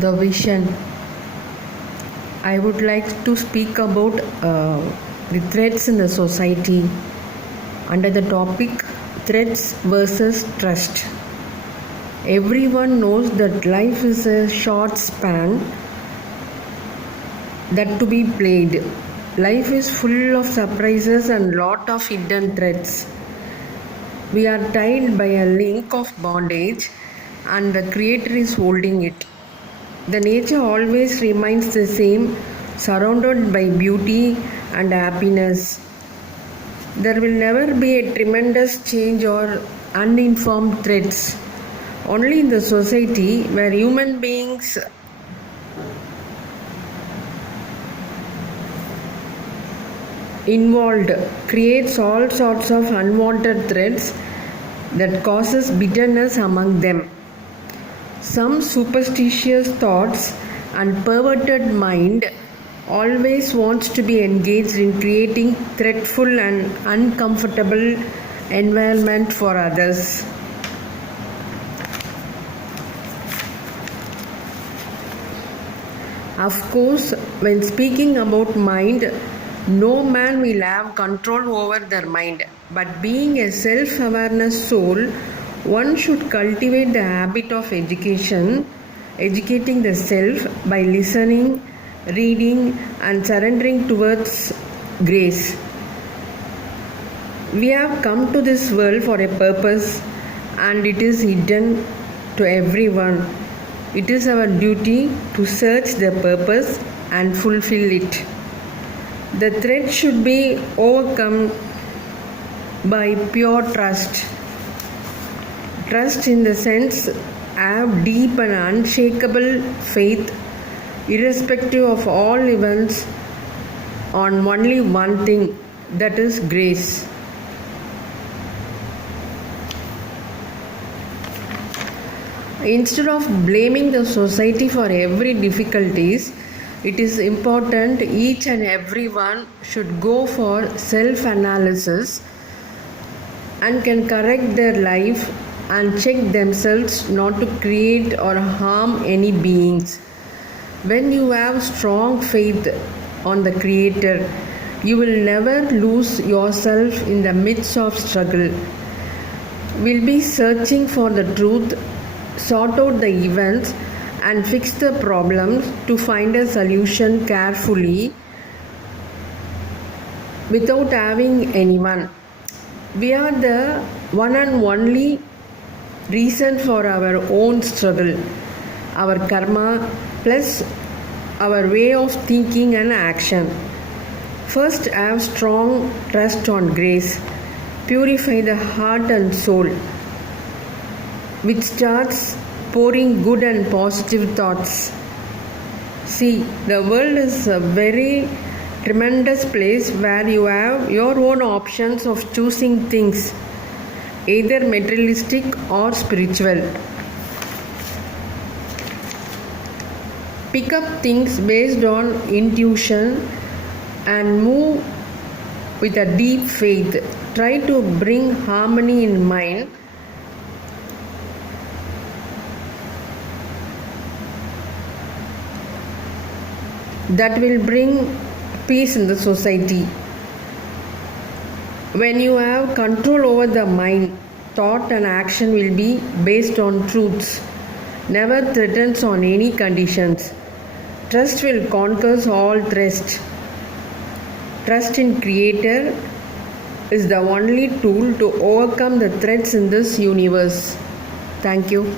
The vision. I would like to speak about the threats in the society under the topic threats versus trust. Everyone knows that life is a short span that to be played. Life is full of surprises and lot of hidden threats. We are tied by a link of bondage and the creator is holding it. The nature always remains the same, surrounded by beauty and happiness. There will never be a tremendous change or uninformed threats. Only in the society where human beings involved creates all sorts of unwanted threats that causes bitterness among them. Some superstitious thoughts and perverted mind always wants to be engaged in creating threatful and uncomfortable environment for others. Of course, when speaking about mind, no man will have control over their mind. But being a self-awareness soul, one should cultivate the habit of educating the self by listening, reading, and surrendering towards grace. We have come to this world for a purpose, and it is hidden to everyone. It is our duty to search the purpose and fulfill it. The threat should be overcome by pure trust. Trust in the sense have deep and unshakable faith irrespective of all events on only one thing, that is grace. Instead of blaming the society for every difficulties, it is important each and everyone should go for self-analysis and can correct their life and check themselves not to create or harm any beings. When you have strong faith on the Creator, you will never lose yourself in the midst of struggle. We'll be searching for the truth, sort out the events and fix the problems to find a solution carefully without having anyone. We are the one and only reason for our own struggle, our karma plus our way of thinking and action. First, have strong trust on grace. Purify the heart and soul, which starts pouring good and positive thoughts. See, the world is a very tremendous place where you have your own options of choosing things, either materialistic or spiritual. Pick up things based on intuition and move with a deep faith. Try to bring harmony in mind. That will bring peace in the society. When you have control over the mind, thought and action will be based on truths, never threatens on any conditions. Trust will conquer all threats. Trust in Creator is the only tool to overcome the threats in this universe. Thank you.